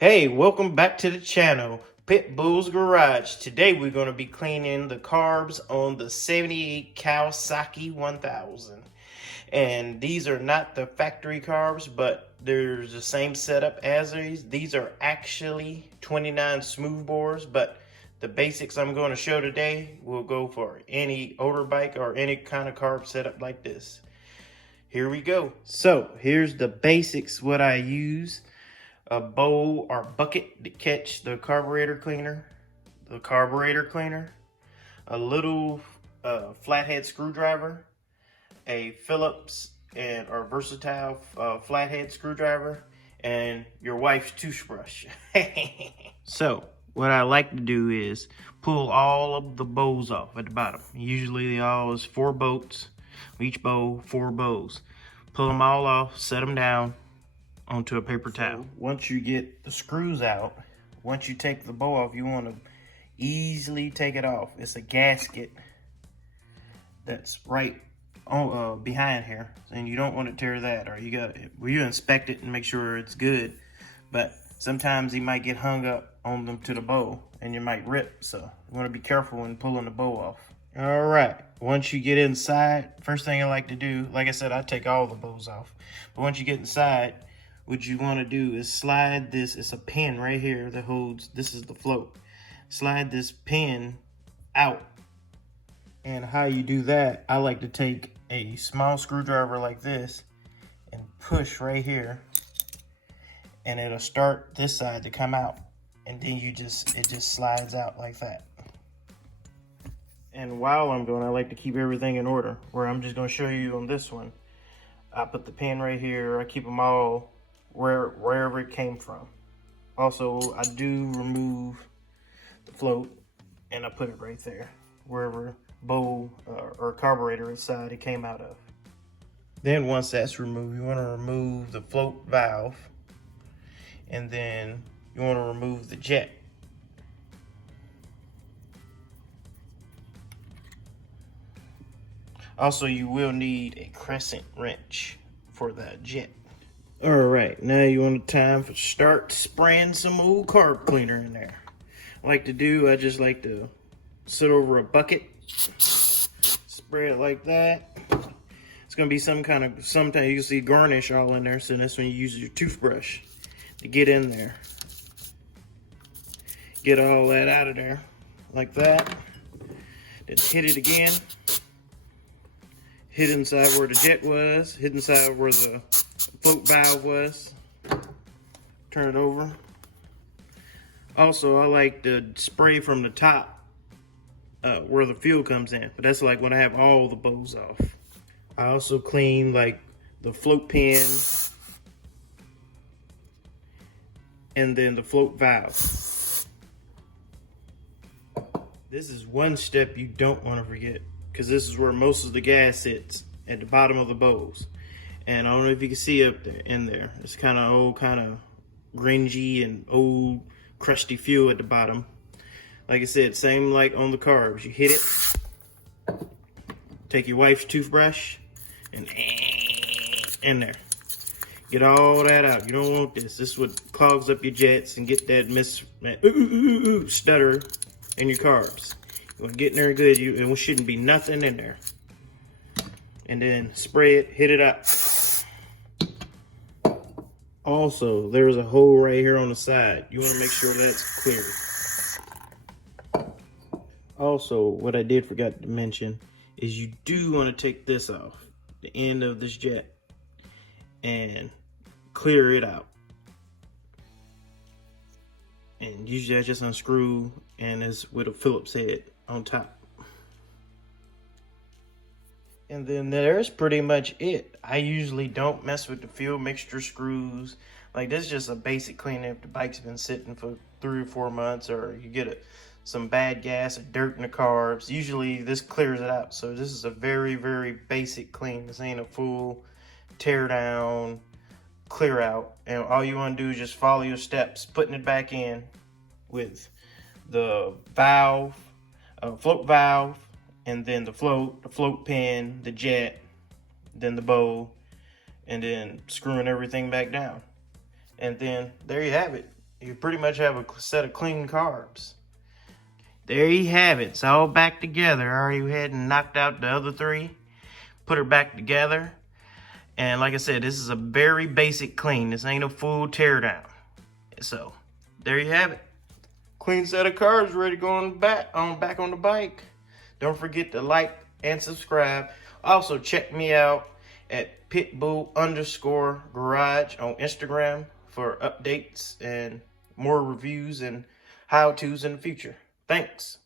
Hey, welcome back to the channel, Pitbull's Garage. Today we're going to be cleaning the carbs on the 78 Kawasaki 1000. And these are not the factory carbs, but they're the same setup as these. These are actually 29 smooth bores, but the basics I'm going to show today will go for any older bike or any kind of carb setup like this. Here we go. So here's the basics, what I use. A bowl or bucket to catch the carburetor cleaner, a little flathead screwdriver, a Phillips or versatile flathead screwdriver, and your wife's toothbrush. So what I like to do is pull all of the bowls off at the bottom. Usually they all is 4 bolts, each bowl 4 bowls. Pull them all off, set them down onto a paper towel. Once you get the screws out, once you take the bowl off, you want to easily take it off. It's a gasket that's right on behind here, and you don't want to tear that, or you inspect it and make sure it's good. But sometimes you might get hung up on them to the bowl and you might rip, so you want to be careful when pulling the bowl off. All right, once you get inside, first thing I like to do, like I said, I take all the bowls off, but once you get inside, what you want to do is slide this. It's a pin right here that holds, this is the float. Slide this pin out. And how you do that, I like to take a small screwdriver like this and push right here, and it'll start this side to come out, and then it just slides out like that. And while I'm going, I like to keep everything in order, where I'm just going to show you on this one. I put the pin right here. I keep them all wherever it came from. Also, I do remove the float and I put it right there, wherever bowl or carburetor inside it came out of. Then once that's removed, you want to remove the float valve, and then you want to remove the jet. Also, you will need a crescent wrench for that jet. All right, now you want time to start spraying some old carb cleaner in there. I just like to sit over a bucket, spray it like that. It's gonna be sometimes you can see garnish all in there, so that's when you use your toothbrush to get in there. Get all that out of there, like that. Then hit it again. Hit inside where the jet was, hit inside where the float valve was. Turn it over. Also, I like to spray from the top where the fuel comes in, but that's like when I have all the bowls off. I also clean like the float pin and then the float valve. This is one step you don't want to forget, because this is where most of the gas sits, at the bottom of the bowls. And I don't know if you can see up there, in there. It's kind of old, kind of grungy and old, crusty fuel at the bottom. Like I said, same like on the carbs. You hit it, take your wife's toothbrush, and in there. Get all that out. You don't want this. This is what clogs up your jets and get that stutter in your carbs. You want to get in there good. It shouldn't be nothing in there. And then spray it, hit it up. Also, there's a hole right here on the side. You want to make sure that's clear. Also, what I did forget to mention is you do want to take this off, the end of this jet, and clear it out. And usually I just unscrew, and it's with a Phillips head on top. And then there's pretty much it. I usually don't mess with the fuel mixture screws. Like, this is just a basic cleaning if the bike's been sitting for 3 or 4 months, or you get some bad gas or dirt in the carbs. Usually this clears it out. So this is a very, very basic clean. This ain't a full tear down, clear out. And all you want to do is just follow your steps, putting it back in with the valve, float valve, and then the float pin, the jet, then the bowl, and then screwing everything back down. And then there you have it. you pretty much have a set of clean carbs. There you have it. It's all back together. I already went and knocked out the other three, put her back together. And like I said, this is a very basic clean. This ain't a full teardown. So there you have it. Clean set of carbs ready to go back on the bike. Don't forget to like and subscribe. Also check me out at pitbull_garage on Instagram for updates and more reviews and how-tos in the future. Thanks.